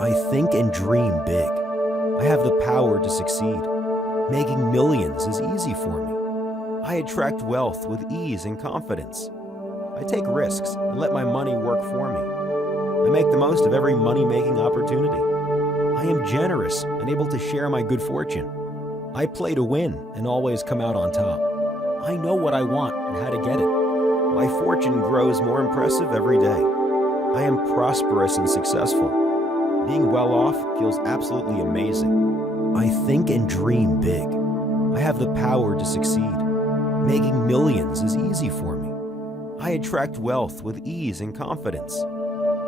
I think and dream big. I have the power to succeed. Making millions is easy for me. I attract wealth with ease and confidence. I take risks and let my money work for me. I make the most of every money-making opportunity. I am generous and able to share my good fortune. I play to win and always come out on top. I know what I want and how to get it. My fortune grows more impressive every day. I am prosperous and successful. Being well off feels absolutely amazing. I think and dream big. I have the power to succeed. Making millions is easy for me. I attract wealth with ease and confidence.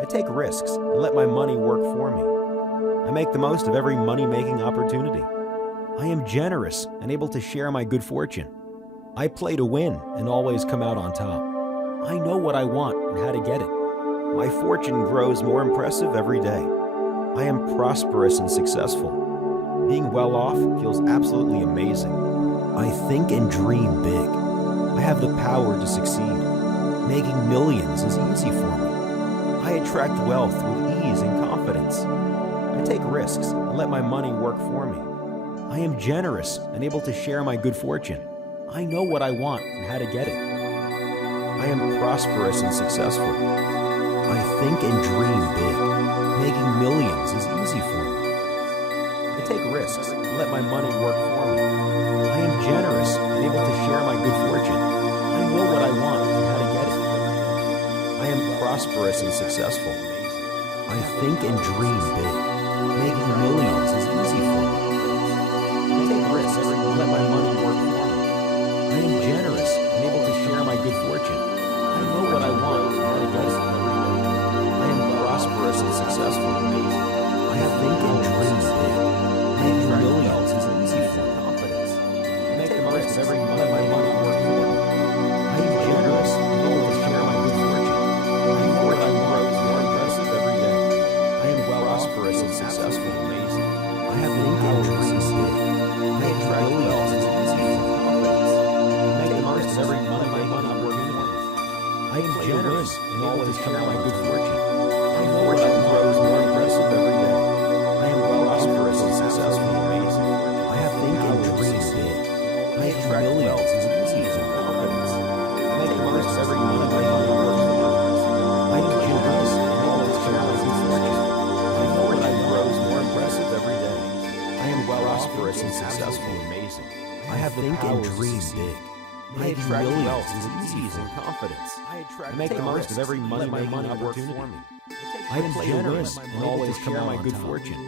I take risks and let my money work for me. I make the most of every money-making opportunity. I am generous and able to share my good fortune. I play to win and always come out on top. I know what I want and how to get it. My fortune grows more impressive every day. I am prosperous and successful. Being well off feels absolutely amazing. I think and dream big. I have the power to succeed. Making millions is easy for me. I attract wealth with ease and confidence. I take risks and let my money work for me. I am generous and able to share my good fortune. I know what I want and how to get it. I am prosperous and successful. I think and dream big. Making millions is easy for me. I take risks and let my money work for me. I am generous and able to share my good fortune. I know what I want and how to get it. I am prosperous and successful. I think and dream big. Making millions is easy for me. I take risks and let my money work for me. I am generous and able to share my good fortune. I know what I want and how to get it. I am prosperous and successful. I think and dream big. Making millions is easy for confidence. I make the most of every money my money work for me. I am generous and able to share my good fortune. My fortune grows more impressive every day. I am prosperous and successful. I have the power to succeed. I attract wealth is easy for confidence. I make the most of every money my money work for me. I am generous and always share my good fortune. My fortune grows more impressive every day. I am prosperous and successful. I have think and dream big. I attract wealth is easy for confidence. I make the most of every money my money work for me. I am generous and always share my good fortune. My fortune grows more impressive every day. I am prosperous and successful. I have think and dream big. I attract wealth is ease and confidence. I make the most of every money my money work for me. I am generous and always share my good fortune.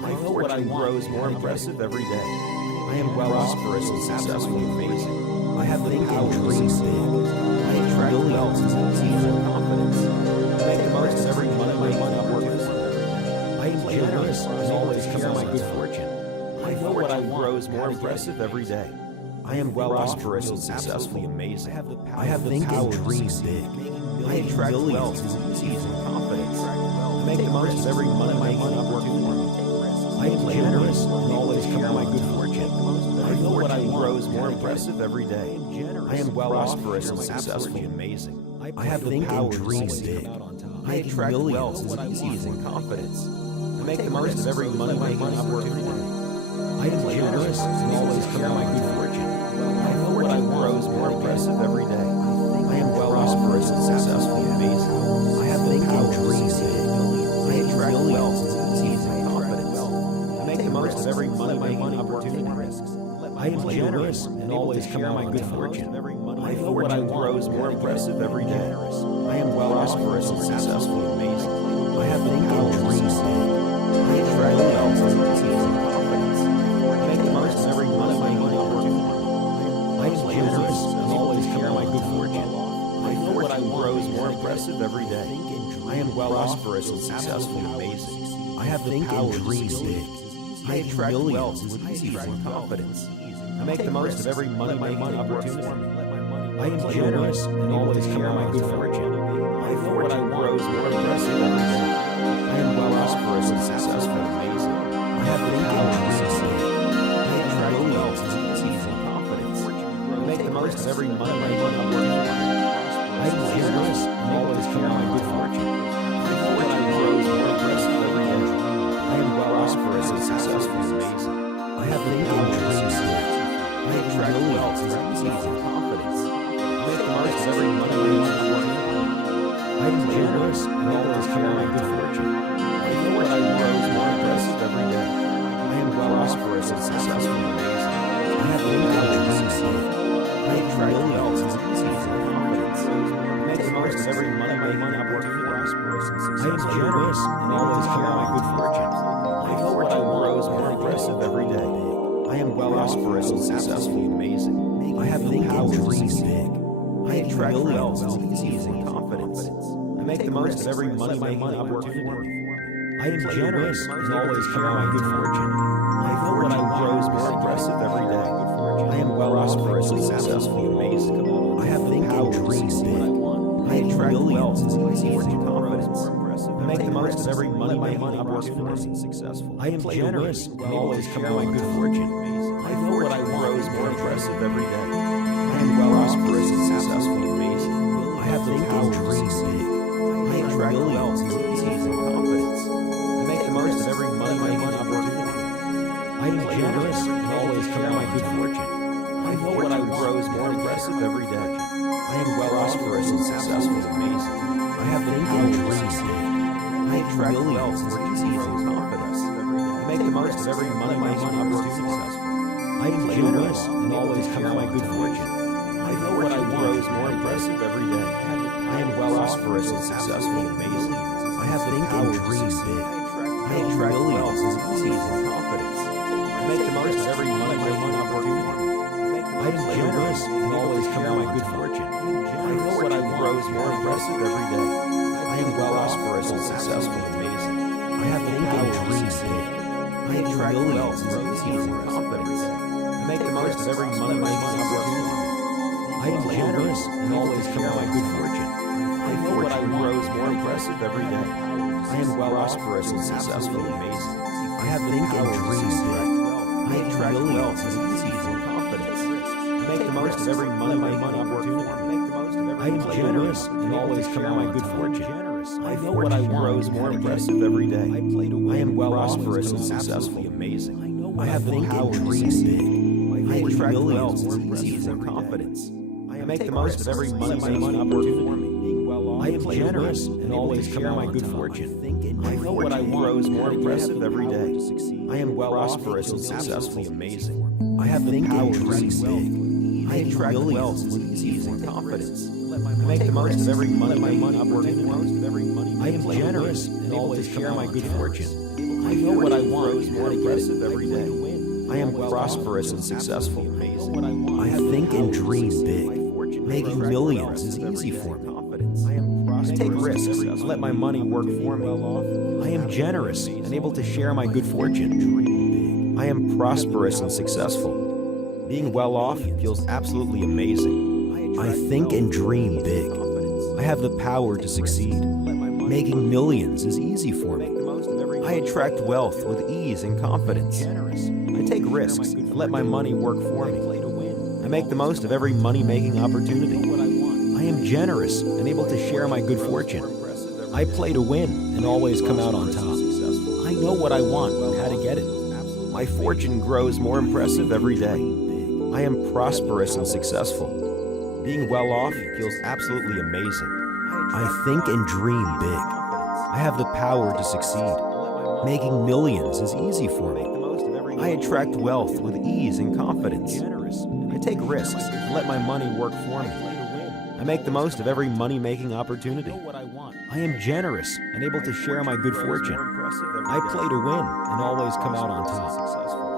My fortune grows more impressive every day. I am prosperous and successful. I have think and dream big. I attract wealth is ease and confidence. I make the most of every money my money work for me. I am generous and always share my good fortune. My fortune grows more impressive every day. I am prosperous and successful. Amazing. I have think and dream big. I attract wealth is ease and confidence. I make the most of every money my money work for me. I am generous and always share my good fortune. My fortune grows more impressive every day. I am prosperous and successful. Amazing. I have think and dream big. I attract wealth with ease and confidence. I make the most of every money my money work for me. I am generous and always share my good fortune. My fortune grows more impressive every day. I am prosperous and successful. Amazing. I have think and dream big. I attract wealth with ease and confidence. I make the most of every money my money opportunity. I am generous and always share my good fortune. My fortune grows more impressive every day. I am prosperous and successful. Amazing. I have think and dream big. I attract wealth with ease and confidence. I make the most of every money my money opportunity. I am generous and always share my good fortune. My fortune grows more impressive every day. I am prosperous and successful. Amazing. I have think and dream big. I attract wealth with ease and confidence. I make the most of every money my money opportunity. I am generous and always share my good fortune. My fortune grows more impressive every day. I am prosperous and successful. Amazing. have the power to succeed. I attract wealth with ease and confidence. I make the most of every money I work for. I am generous and always share my good fortune. My fortune grows more impressive every day. I am prosperous and successful and amazing. I have the power to succeed. I attract wealth with ease and confidence. I make the most of every money I work for. I am generous and always share my good fortune. My fortune grows more impressive every day. I am prosperous and successful and amazing. I have the power to succeed. I attract wealth with ease and confidence. I make the most of every money I work for. I am generous and always share my good fortune. My fortune grows more impressive every day. I am prosperous and successful and amazing. I have the power to succeed. I attract wealth with ease and confidence. I make the most of every money I work for. I am generous and always share my good fortune. My fortune grows more impressive every day. I am prosperous and successful and amazing. I have the power to succeed. I attract wealth with ease and confidence. I make the most of every money I work for. I am generous and always share my good fortune. My fortune grows more impressive every day. I am prosperous and successful and amazing. I have the power to succeed. I attract wealth with ease and confidence. I make the most of every money opportunity. I am generous and always share my good fortune. My fortune grows more impressive every day. I am prosperous and successful and amazing. I have the power to succeed. I attract wealth with ease and confidence. I make the most of every money opportunity. I am generous and always share my good fortune. My fortune grows more impressive every day. I am prosperous and successful and amazing. I have the power to succeed. I attract wealth with ease and confidence. I make the most of every money opportunity. I am generous and always share my good fortune. My fortune grows more impressive every day. I am prosperous and successful and amazing. I have the power to succeed. I attract wealth with ease and confidence. I make the most of every money opportunity. I am generous and always share my good fortune. My fortune grows more impressive every day. I am prosperous and successful and amazing. I have the power to succeed. I attract wealth with ease and confidence. I make the most of every money opportunity. I am generous and always share my good fortune. My fortune grows more impressive every day. I am prosperous and successful and amazing. I have the power to succeed. I attract wealth with ease and confidence. I make the most of every money opportunity. I am generous and always share my good fortune. My fortune grows more impressive every day. I am prosperous and successful and amazing. I have the power to succeed. I attract wealth with ease and confidence. I make the most of every money opportunity. I am generous and always share my good fortune. My fortune grows more impressive every day. I am prosperous and successful. I think and dream big. Making millions is easy for me. I take risks and let my money work for me. I am generous and able to share my good fortune. I am prosperous and successful. Being well off feels absolutely amazing. I think and dream big. I have the power to succeed. Making millions is easy for me. I attract wealth with ease and confidence. I take risks and let my money work for me. I make the most of every money-making opportunity. I am generous and able to share my good fortune. I play to win and always come out on top. I know what I want and how to get it. My fortune grows more impressive every day. I am prosperous and successful. Being well off feels absolutely amazing. I think and dream big. I have the power to succeed. Making millions is easy for me. I attract wealth with ease and confidence. I take risks and let my money work for me. I make the most of every money-making opportunity. I am generous and able to share my good fortune. I play to win and always come out on top.